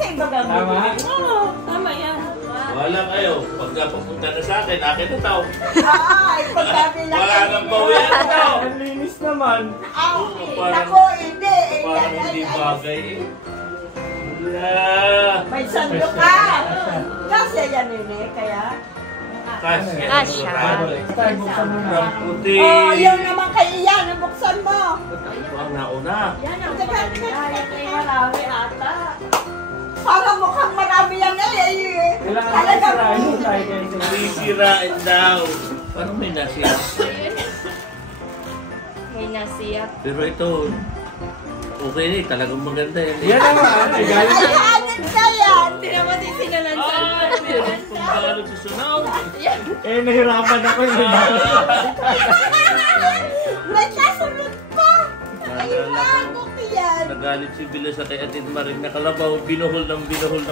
sa iba gagawin. Oo, tama yan. Wala kayo. Pagka pupunta na sa akin na tao. Ay, pagkabi lang. Wala nang bawian tao. Ang linis naman. Ako, hindi. Parang hindi bagay eh. May sando ka. Kasi yan nene, kaya. Kasya. Tay, buksan mo na. Puti. Oh, yun naman kay Ian. Nabuksan mo. Ang nauna. Yan ang marami ata. Parang mukhang marami yan eh. Kailangan na sirain mo tayo kayo. Sisirain daw. Parang may nasiya. May nasiyat. Pero ito, okay na eh. Talagang maganda yan eh. Yan naman. Galing Ay, atin ka yan. Hindi naman din sinalansan. Kung gaano susunaw. eh, nahirapan ako yung May kasunod pa. Ayun na, cookie yan. Nagalit si Bila sa kay Atin Maring na kalabaw. Binuhol ng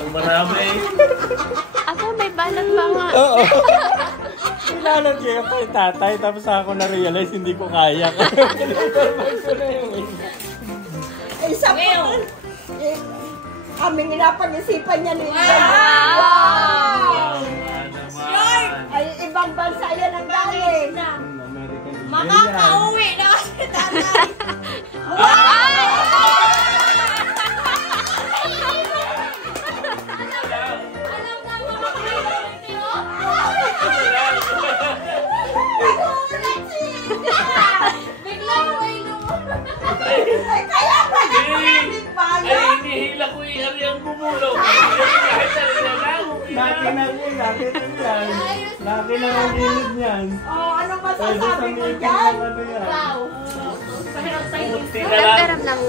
marami. Ako may balat pa nga. Oo. Pinalad kayo kay tatay, tapos ako na-realize hindi ko kaya. Isa pa. Aming inapag-isipan niya ni Ian. Wow! Ay, ibang bansa yan ang galing. Makakauwi na kasi tatay. Ay, kaya pa nagpapalip ba? Ay, hinihila ko yung ariang bumulo. Kahit na lang. Laki na yan, laki na yan. Laki na ang gilid niyan. Oh, ano Pwede masasabi mo sabihin dyan? ng ano yan. Wow. Pahirap sa'yo. Puti na lang. Pahirap ng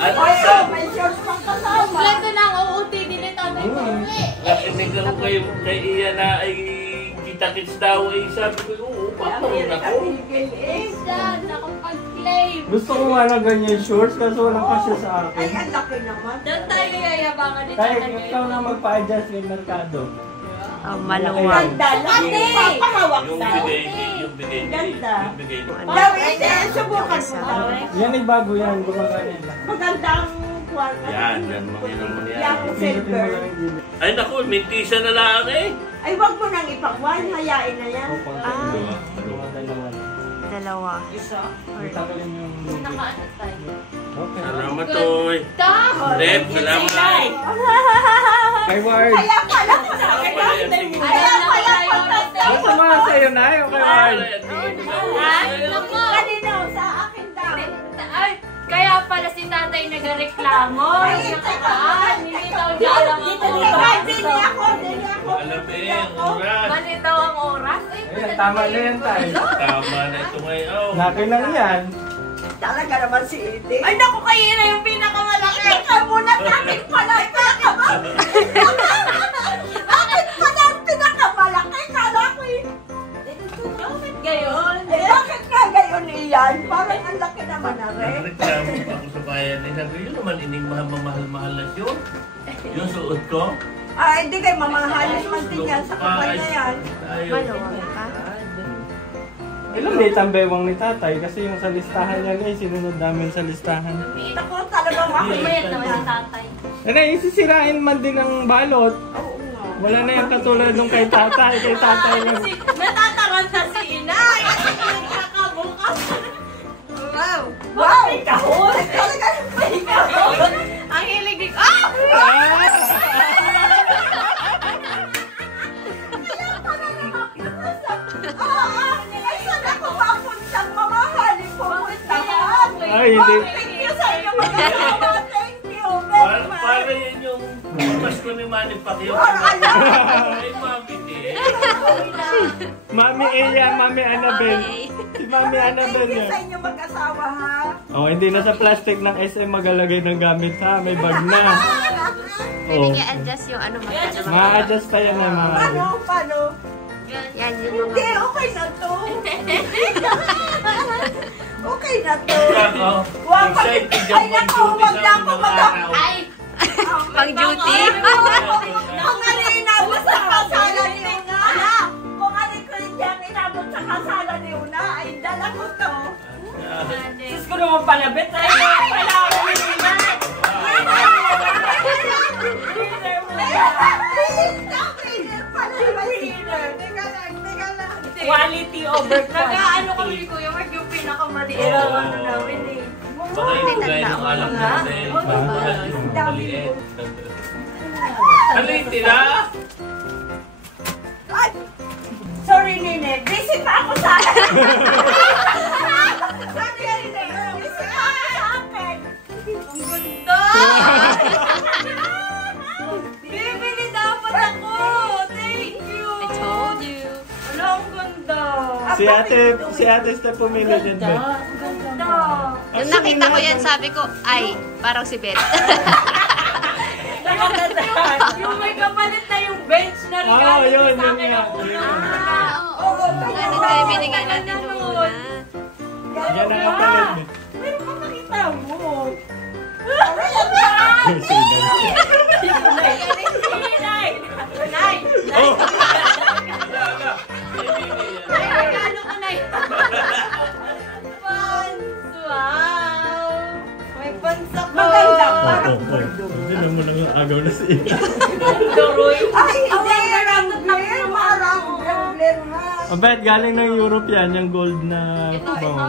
At Ay, isa, may shorts pang kasama. Plano ng OOT din ito. nakinig ako kay Ian na ay kita-kits daw ay sabi ko, oo, paparoon ako. Dad, nakapag-claim. Gusto ko nga na ganyan shorts kasi walang kasya sa Ay, akin. ang laki naman. Doon tayo yayabangan dito. Kaya ikaw na magpa-adjust yung merkado. Maluwag. Ganda lang. Papahawak Yung daw. bigay, Ganda. yung bigay. Gawin din, subukan mo daw. Yan ay bago yan, gumagana lang. Magandang kwarto. Yan, manginang mo yan. Yung silver. Ay naku, mintisa na lang eh. Ay, wag mo nang ipakwan. Hayain na yan. Dalawa. Isa. Itakalin yung lubi. Nakaano tayo? Okay. Salamat, Toy. Stop! Rep, salamat. Kay Ward. Kaya pala ko na. Ako pala yan, sige. Kaya pala ko na. Basta mga sa'yo na yun kay Ward. Ha? Naku! Kanina sa akin daw. Ay, kaya pala si tatay nagreklamo. Yung nakaraan, hindi daw niya alam ang oras. Dili ako. Alam eh, ang oras. Mali daw ang oras. Ay, Ayan, tama na yan tayo. Tama na ito ngayon. Laki lang yan. Talaga naman si Iti. Ay, naku, kayo na yung pinakamalaki. Ikaw muna sa akin pala. Bakit pala ang pinakamalaki? Kala ko eh. bakit gayon? Eh, bakit nga gayon iyan? Parang ang laki naman na rin. Nagreklamo ako sa bayan eh. Sabi, yun naman ining mahal-mahal na yun. Yung suot ko. Ay, hindi kayo mamahalis man din yan sa kapal na yan. Maluwag ka? Ilang may tambewang ni tatay kasi yung sa listahan niya eh, sinunod namin sa listahan. Ako talagang ako. Mayat naman si tatay. Ano, isisirain man din ang balot. Oo nga. Wala na yung katulad nung kay tatay lang. Natataranta si inay. Nagkakabukas. Wow. Wow! May kahon! Talaga may kahon! Ang hilig din. Ah! Ay, saan ako papuntang mamahalin pupuntahan? Ay, hindi. Thank you sa inyo mag-asawa. Thank you very much. Para yun yung Pasko ni Manny Pacquiao. Ay, mami din. Mami Eya, Mami Annabel. Si Mami Annabel Thank you yan. sa inyo mag-asawa, ha? Oh, hindi na sa plastic ng SM magalagay ng gamit ha. May bag na. Pwede Oh. i-adjust yung ano magkano. Ma-adjust tayo na mga. Paano? Yan yung Hindi, mga... okay na to. Okay na to. Oh, Wag pa. excited Ay, yung naku, wag na ako mag- Ay! Pang duty? Kung ano inabot sa kasala ni Una, kung ano Christian inabot sa kasala ni Una, ay dala ko to. Diyos ko naman palabit. Ay, pala ako ni Una. nga. Ano yung tira? Ay! Sorry, Nene. Busy pa ako sa akin. Sorry, Nene. Busy pa ako sa akin. Ang ganda! Bibili dapat ako! Thank you! I told you. Wala, ang ganda! Si ate Steph pumili din ba? Ang ganda! Yung nakita ko yan, sabi ko, ay, parang si Beth. Yung may kapalit na yung bench na regalo yun, sa akin yun nga. ang unang Oo, Ano tayo binigay natin nung una? Yan ang kapalit. Pero makakita mo. Nay! Oh! Regalo ko, Nay! Wow! May pansa ko! Maganda, parang bulldog. Hindi lang mo nang agaw na si Ina. Doroy! Ay, hindi. Rambler. Parang rambler nga. Abet, galing ng Europe yan, yung gold na pabango.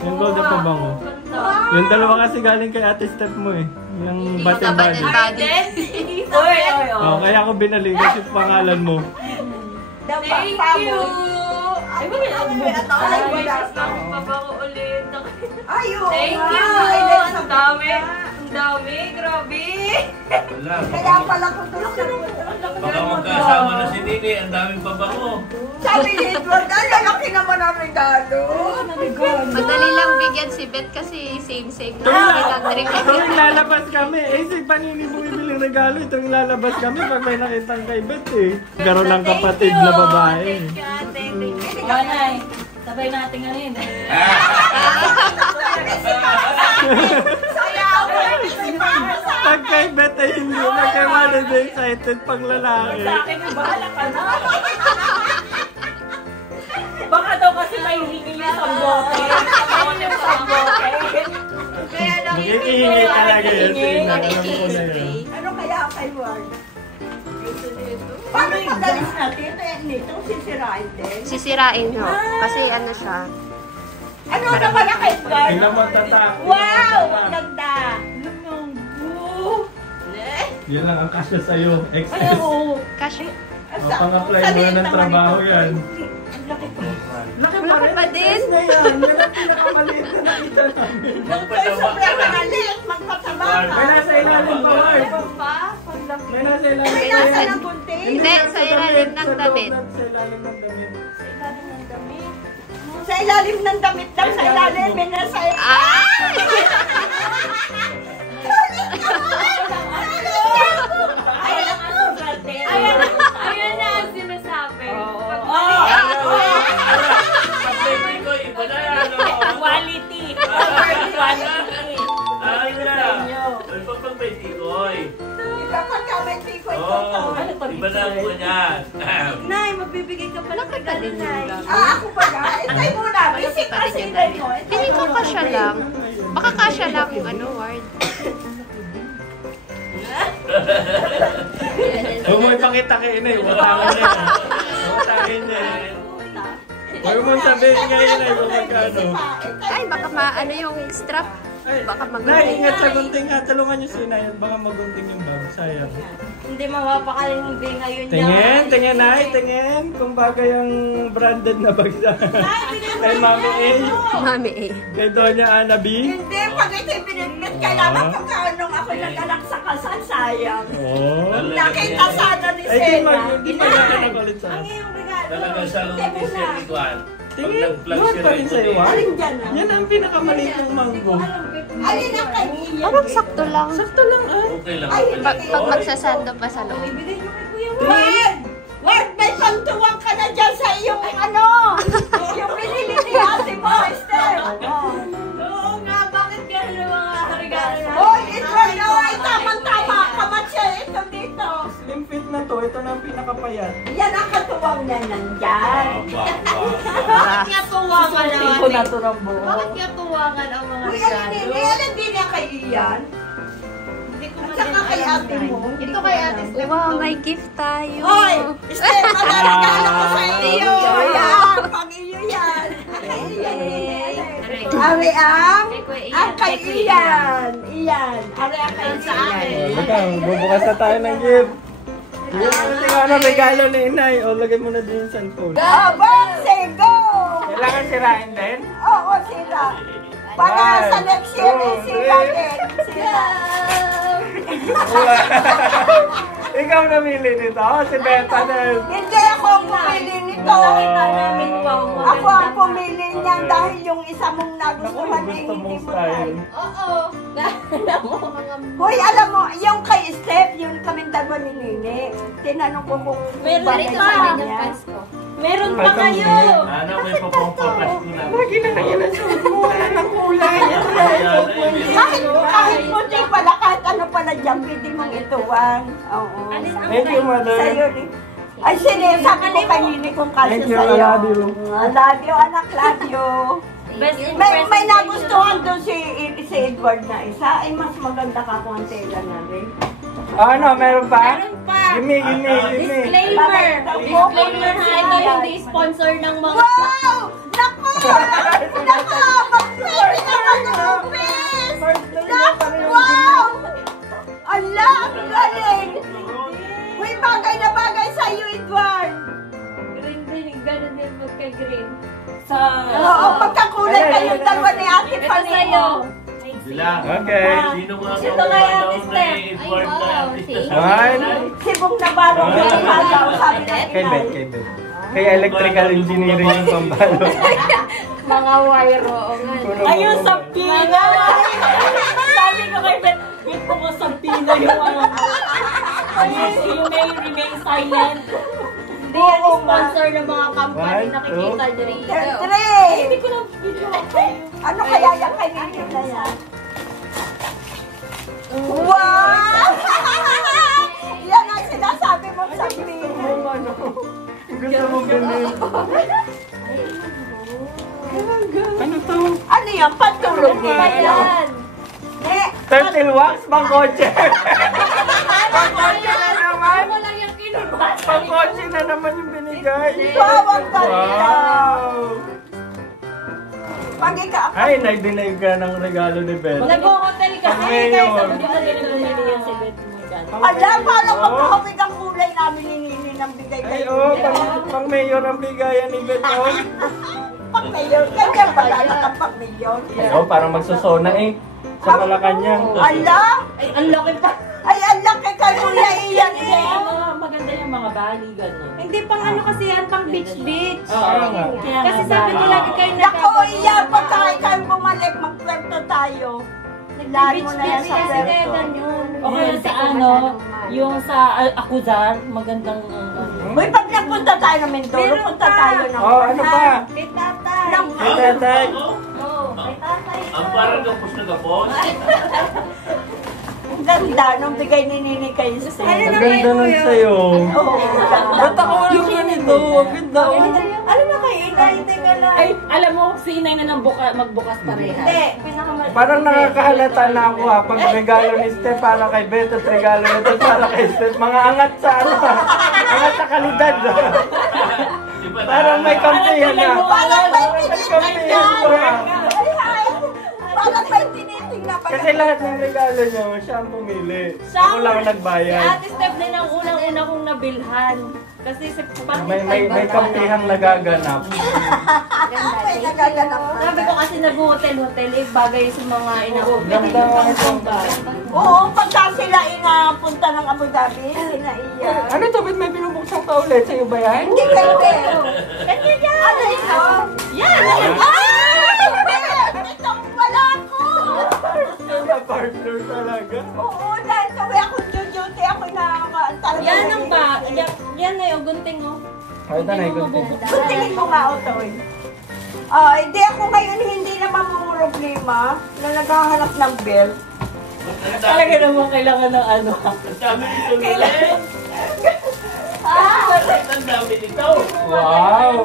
Yung gold na pabango. Ganda! Yung dalawa kasi galing kay ate Steph mo eh. Yung bat and body. Oy! Oh, kaya ako binalik kasi pangalan mo. Thank you! Ay, bakit ang pabango ulit? Ay, oo. Thank you! Ang dami! Ang dami! Grabe! Wala. Kaya pala ko doon sa Baka magkasama na si Nini. Ang daming pabango. Sabi ni Edward, ay, lalaki naman ang regalo. Madali lang bigyan si Beth kasi same-same na bilang drink. Tuwing lalabas kami, si Panini bumibili ng regalo. Tuwing lalabas kami pag may nakitang kay Beth eh. Garo lang kapatid na babae. Wanay, sabay natin ano yun. Saya ako nagsisipahan Pag kay Beth ay hindi, pag kay Manny ay excited pang lalaki. Sa akin yung bahala ka na. Baka daw kasi may hihingi yung samboke. Ako yung samboke. Kaya lang Nakikihingi talaga yun. Alam ko na Nakikihingi. yun. Ano kaya kay Ward? Paano pag-alis natin? Nito, sisirain din. Sisirain ho. Kasi ano siya. Ano naman na kay Ward? Tingnan mo tatak. Wow! Ang ganda! Yan lang ang kasya sa'yo. XS. Kasi, O, pang-apply mo na ng trabaho yan. malaki pa din. Na yan. Yan ang pinakamaliit na nakita namin. Ay, sobrang maliit. Magpataba ka. May nasa ilalim pa, Mark. pa? May nasa ilalim May pa nasa yan. ng bunting. Hindi, sa ilalim ng damit. Sa ilalim ng damit. Sa ilalim ng damit daw. Sa ilalim. May nasa Ah! Ayan na ang sinasabi. Pag-baby ko, iba na yan. Quality. Quality. Ay na. Ay, pag-baby ko. Dapat kamay tikoy ko. Oh, iba na ako yan. Nay, magbibigay ka pa ng regalo, Nay. Ako pa nga. Itay muna. Bisik kasi inay mo. Hindi ko kasya lang. Baka kasya lang yung ano, word. Huwag mo ipakita kay Inay. Umatangan niya. Umatangan niya. Huwag mo sabihin kay Inay kung magkano. Ay, baka maano yung strap. Ay, Baka Nay, magunting. ingat sa gunting ha. Tulungan niyo si Inay. Baka magunting yung bag. Sayang. Hindi mapapakaling hindi ngayon Tingin, tingin Nay, tingin. Kung bagay ang branded na bag sa kay Mami A. Mami eh. Kay Doña Ana B. Hindi, pag ito'y binignet, kailangan pagkaanong ako nag-alak sa kasal, sayang. Oh. Nakita sana ni Ay, Sena. di pa natin ulit sa. Ang iyong regalo. Talaga sa lutis yan ni Kwan. Pag Tingin, nag-vlog doon si pa rin sa'yo, Rico, ha? Alin dyan na? Yan ang pinakamaliit ng mango. Alin ang kanya? Parang sakto lang. Sakto lang, ah. okay lang. Ay, okay lang. Pag magsasando pa sa loob. Ward! Ward, may pantuwang ka na dyan sa iyong ano! Yung binili ni Ate mo, Esther! Oo nga, bakit gano'n yung mga regalo na? Hoy, Edward, ay tamang-tama! Kamatsya ito dito! Slim fit na to. Ito na ang pinakapayat. Yan ang katuwang na nandyan. Bakit nga tuwangan naman? buo. Bakit nga tuwangan ang mga Uy, alin regalo? din? Alin din niya kay Ian? Hindi ko At saka kay ate mo? Ito kay ate Steph. Wow, may gift tayo. Hoy! Esther, malalagala ko sa iyo! Thank you. Ayan! Pang iyo yan! Ay, yan, yan, yan. Ari ang... Kay Kuya Ian. Ang kay Ian. Ian. Ari ang kay Sa akin. Baka, bubukas na tayo ng gift. Tingnan ang regalo ni Inay. O, lagay mo na din yung cellphone. Bonse, go! Kailangan sirain din? Oo, sila. Para sa next year, sila din. Sila. Ikaw namili nito. Si Beta din. Hindi ako ang pumili nito. Ako ang pumili niyan dahil yung isa mong nagustuhan eh, Gusto hindi mong mo style. Oo. Hoy, alam mo, yung kay Steph, yung kaming dalawa ni Nini, tinanong ko kung Meron bagay dito sa sa amin kanya. Meron pa kayo. Ano, may papampakas ko na. Lagi na kayo na suot mo. Wala ng kulay. Ito na ito. Kahit puti pala, kahit ano pala dyan, pwede mong ituwan. Oo. Thank you, mother. Sa'yo ni. Ay, sige, sabi ko kay Nini kung kasya Thank you, sa'yo. I love you. I love you, anak, love you. Best May nagustuhan doon si Edward na isa. Ay, mas maganda ka kung ang tela na rin. Ano, meron pa? Meron pa. Gimme. Disclaimer. Disclaimer ha. Ito hindi sponsor ng mga... Wow! Naku! Naku! Mag-baby na mag-upis! Wow! Ala, ang galing! Uy, bagay na bagay sa'yo, Edward! Green, ganun din magka-green. Oo, pagkakulay kayong dalawa ni Ate Ito Palino. sa'yo. Sila. Okay. Sino mga Ito kay kawawa Ate daw na Steph. Edward na artista sa One. Sibong na baro ng pagaw, sabi ng Kay inay. Bet. Kay electrical engineering yung pambalo. Mga wire, oo nga. Ayun, sa pina! Sabi ko kay Bet, ito mo sa pina yung ano. You may remain silent. Hindi yan sponsor ng mga company One, nakikita nyo rito. Hindi ko lang video kayo. Ano kaya yung kay Nini na yan? Wow! Yan ang sinasabi mo sa pina. Gusto mo ganun. Ano to? Ano yan? Pantulog mo ba yan? Ayan. Turtle wax, pang kotse. Pang kotse na naman. Ako lang yung kinuha. Pang kotse na naman yung binigay. Bawang kanila. Wow. Pag ikaw, Ay, naibinay ka ng regalo ni Ben. Nag-hotel kasi. Ngayon. Kaya sabi ko na bumili yan si Beth Morgan. ala, paano magkakawig ang kulay namin ni Nini ng bigay Ay, kayo? oh, pang mayor ang bigayan ni Ben. Oh. Pag mayon, ganyan pala ang pag mayon. Ay, oh, parang magsusona eh. Sa Malacanang. Ala, Ay, ang laki pa. ay ang laki kay Kuya Ian eh. Maganda yung mga bali, gano'n. Hindi pang ano kasi yan, pang beach. Oo nga. Kasi sabi ko lagi kayo Naku, Ian, pagka ikaw bumalik, magpwerto tayo. Lahat mo na yan sa pwerto. O kaya sa ano, yung sa Akuzar, magandang Uy, pag nagpunta tayo ng Mindoro, punta tayo ng Oh, ano pa? Kay tatay. Kay tatay. Oo, kay tatay. Ang parang gapos na gapos. Ang ganda nung bigay ni Nini kay Steve. Ang ganda nun sa'yo. Oo, Ba't ako walang ganito? Ang ganda. Alam mo kay Inay, hindi ka na. Ay, alam mo, si inay na nang magbukas pareha. Hindi, pinakamali. Parang nakakahalata na ako ha. Pag regalo ni Steph para kay Beth at regalo nito para kay Steph. Mga angat sa ano. Angat sa kalidad. Parang may kampihan na. Parang may May tinitingnan. kampihan ko ha. Parang may tinitingnan. Kasi lahat ng regalo niyo, siya ang pumili. Ako lang ang Si nagbayad. Ate Steph din ang unang-una kong nabilhan. Kasi sa May kampihang nagaganap. May nagaganap na. Sabi ko kasi nag-hotel-hotel, eh, bagay sa mga inahotel. Ganda nga itong Oo, pagka sila inapunta ng Abu Dhabi, sila iya. Ano to? Ba't may binubuksan ka ulit? Sa'yo ba yan? Hindi kayo, pero. Ano ito? Yan! Ito, wala ko! Na partner talaga. Oo, dahil kami ako duty, ako na talaga. Yan ang ba? Yan na yung gunting, oh. Ay, ito na ikutin. Tingin ko nga ito eh. Hindi ako ngayon hindi na problema na naghahanap ng belt. Talaga naman kailangan ng ano. Ang dami nito nila. Ang dami nito. Wow!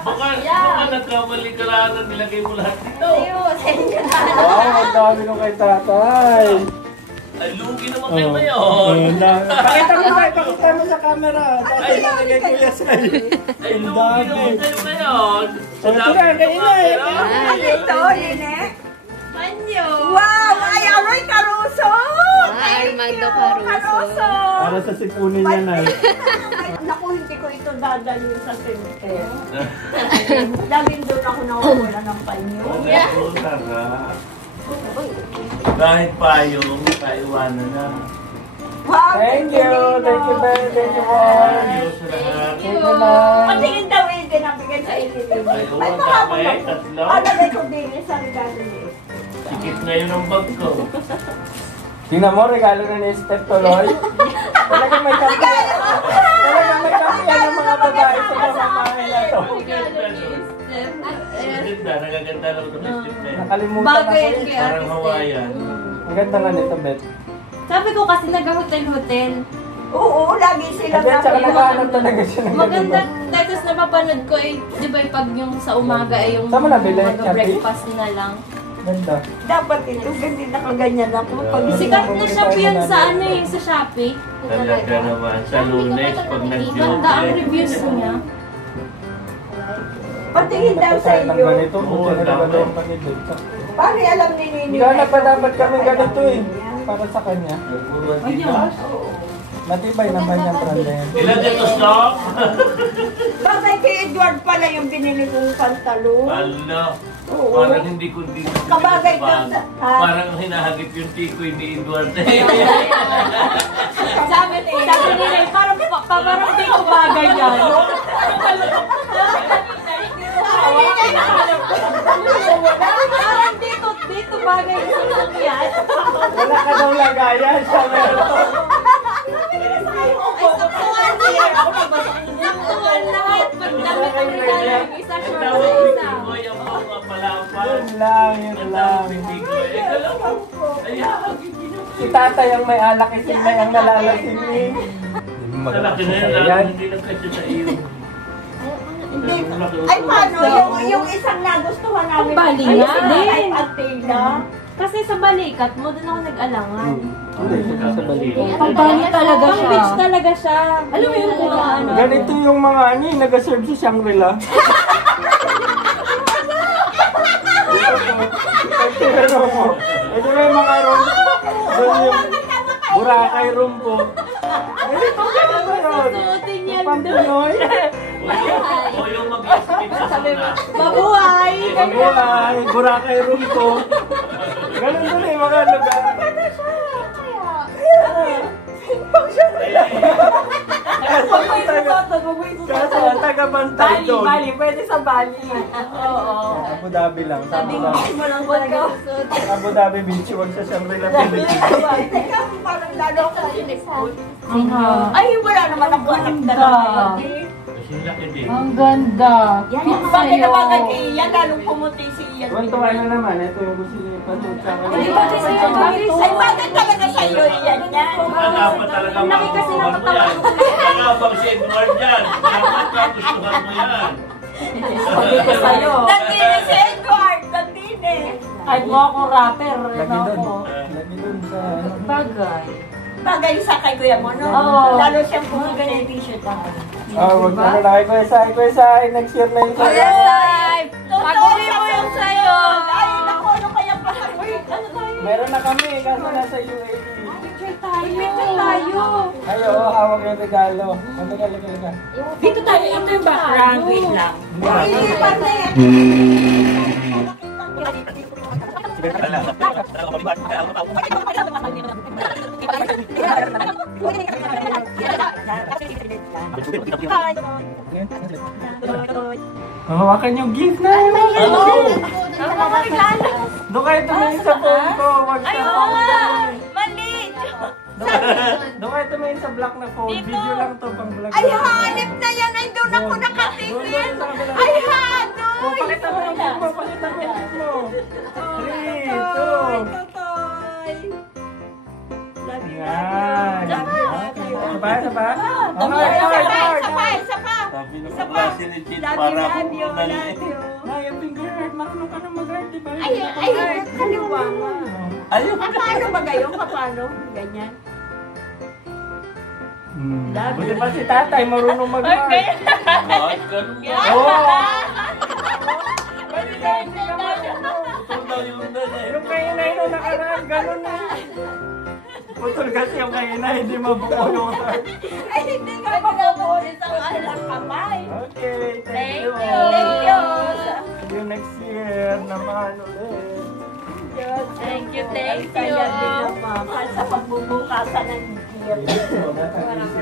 Baka nagkamali ka lang na nilagay mo lahat dito. Wow, ang dami nung kay tatay. Ay, lugi naman kayo ngayon. Pakita mo sa camera. Dati nalagay ko yan sa'yo. Ay, lugi naman kayo ngayon. Ito na, kanina eh. Ano ito, Nene? Panyo! Wow! Ay, Aroy Caruso! Armando Caruso. Para sa sipunin niya na. Naku, hindi ko ito dadalhin sa center. Laging doon ako nakawala ng panyo. Oo, tara. Kahit pa yung kaiwanan na. Wow! Thank you. Thank you, Ben. Thank you, Juan. Ayos na lahat. Thank you, Nay. Patingin daw eh, din ang bigay sa inyo. Ay, oo, Ay, mahapon tapay, ako. tatlo. Alagay ko din sa regalo niyo. Sikip na yun ang bag ko. Tingnan mo, regalo na ni Steph tuloy. Talagang may kampiyan. Talagang may kampiyan ng mga babae sa pamamahay na ito. Ganda, nagaganda lang ito ng step na yun. Nakalimutan Bagay ako. kay Parang Hawaiian. Ang ganda nga nito, Beth. Sabi ko kasi nag-hotel-hotel. Oo, lagi silang At saka nakahanap talaga siya ng Maganda. ganun. Tapos napapanood ko eh, di ba pag yung sa umaga ay yung Saan mo nabili? mag-breakfast na lang. Ganda. Dapat ito, hindi nakaganyan ako. Pag Sikat na shop yun sa ano yung sa Shopee. Talaga naman. Sa Lunes, pag Ganda ang nag-duty. reviews niya. patingin daw sa Patay ng iyo. ganito. Oo, Buti na dapat. naman yung panidid. Pari alam ni Nini. Hindi pa dapat kami ganito eh. Para sa kanya. Matibay naman yung brand. Ilan dito stop? Bakit kay Edward pala yung binili kong pantalon? Ala. Oo. Parang hindi ko din. Kabagay doon sa... Ha? Parang hinahagip yung tikoy ni Edward. Sabi nila, parang di ko bagay yan. Parang dito bagay yan. Wala ka daw lagayan sa meron. Tuwan lahat. Pagdamit ang regalo yung isa, Ang short tawag sa ni isa. Tikoy ang mga palapan. Yun lang, yun Ang lang. tawag ni Tikoy. Eh, alam mo. Ay, hahagip yun. Si tatay ang may alak, isinay ang nalalasing ni. Malaki na yun. Ayan. Hindi nagkasya sa iyo. Hindi. Ay, paano? Yung isang nagustuhan namin. Balikat Ay, din. Ay, Antilla. Kasi sa balikat mo, doon ako nag-alangan. Sa balikat. Pang talaga siya. Pang beach talaga siya. Alam mo yung mga ano. Ganito yung mga ano eh, nag-serve sa Shangri-La. Ito mo. Ito na yung mga room. Doon yung Boracay room po. Ito ka na meron. Suotin yan Pang doon. Pinoy. O yung mag-skip sa sana. Mabuhay! Ay, Boracay room ko. Ganun doon eh, mga lugar. Kaso ang taga-bantay doon. Pwede sa Bali. Oo. Abu Dhabi lang. Sa Abu Dhabi. Mo lang talaga. Abu Dhabi Beach, huwag sa Shangri-La Philippines. Teka, parang lalo ako sinisipon. Aha. Ay, wala naman ako anak na lang. Kasi laki din. Ang ganda. Yan Fit ang bagay na sa'yo. bagay kay Ian, lalong pumuti si Ian. Tuwan-tuwa na naman. Ito yung gusto niyo ipatutsa. Ay, bagay sa'yo. Ay, bagay talaga sa'yo, Ian yan. Dapat talaga Laki kasi magustuhan mo yan. Nangabang si Edward yan. Dapat magustuhan mo yan. Nandini si Edward, nandini. Kahit mo ako rapper, Lagi ano doon. ako. Lagi doon sa... Bagay. Bagay sa kay Kuya mo, no? Oo. Lalo siyang pumaga ng t-shirt ako. Wag na na kay Kuya Sai. Kuya Sai, next year na yung sa'yo. Pag-uli mo yung sa'yo. Ay, naku, ano kaya pa? Uy, ano tayo? Meron na kami, kaso nasa UAE. Picture tayo. Ay, oo, hawak yung regalo. Ano ka, laga. Dito tayo, ito yung background. Wait lang. Hindi pa na yan. Hawakan yung gift na yun. Doon kayo tumingin sa phone ko. Wag sa phone ko. Mali! Doon kayo tumingin sa black na phone. Video lang to, pang vlog. Ay, hanip na yan. Ay, doon ako nakatingin. Ay, hanoy! Pakita mo yung gift mo. Pakita mo yung gift mo. 3, 2. Yan. Isa pa, isa pa. Isa pa. Sabi na pagklase ni Chit para akong unali. Ay, yung finger heart. Marunong ka na mag-heart, di ba? Ay, kaliwa mo. Ayun. Paano ba gayon? Paano? Ganyan. Buti pa si tatay marunong mag-mark. Bakit ganun ba? Oo. Ito daw yung Yung kainay nung nakaraan, ganun eh. Putol kasi yung kainay, hindi mabuo yung heart. Ay, hindi ka mabubulit ang alang kamay. Okay, thank you. Thank you. See you next year naman ulit. Thank you. Saya din naman sa pagbubukasan ng Diyos. Maraming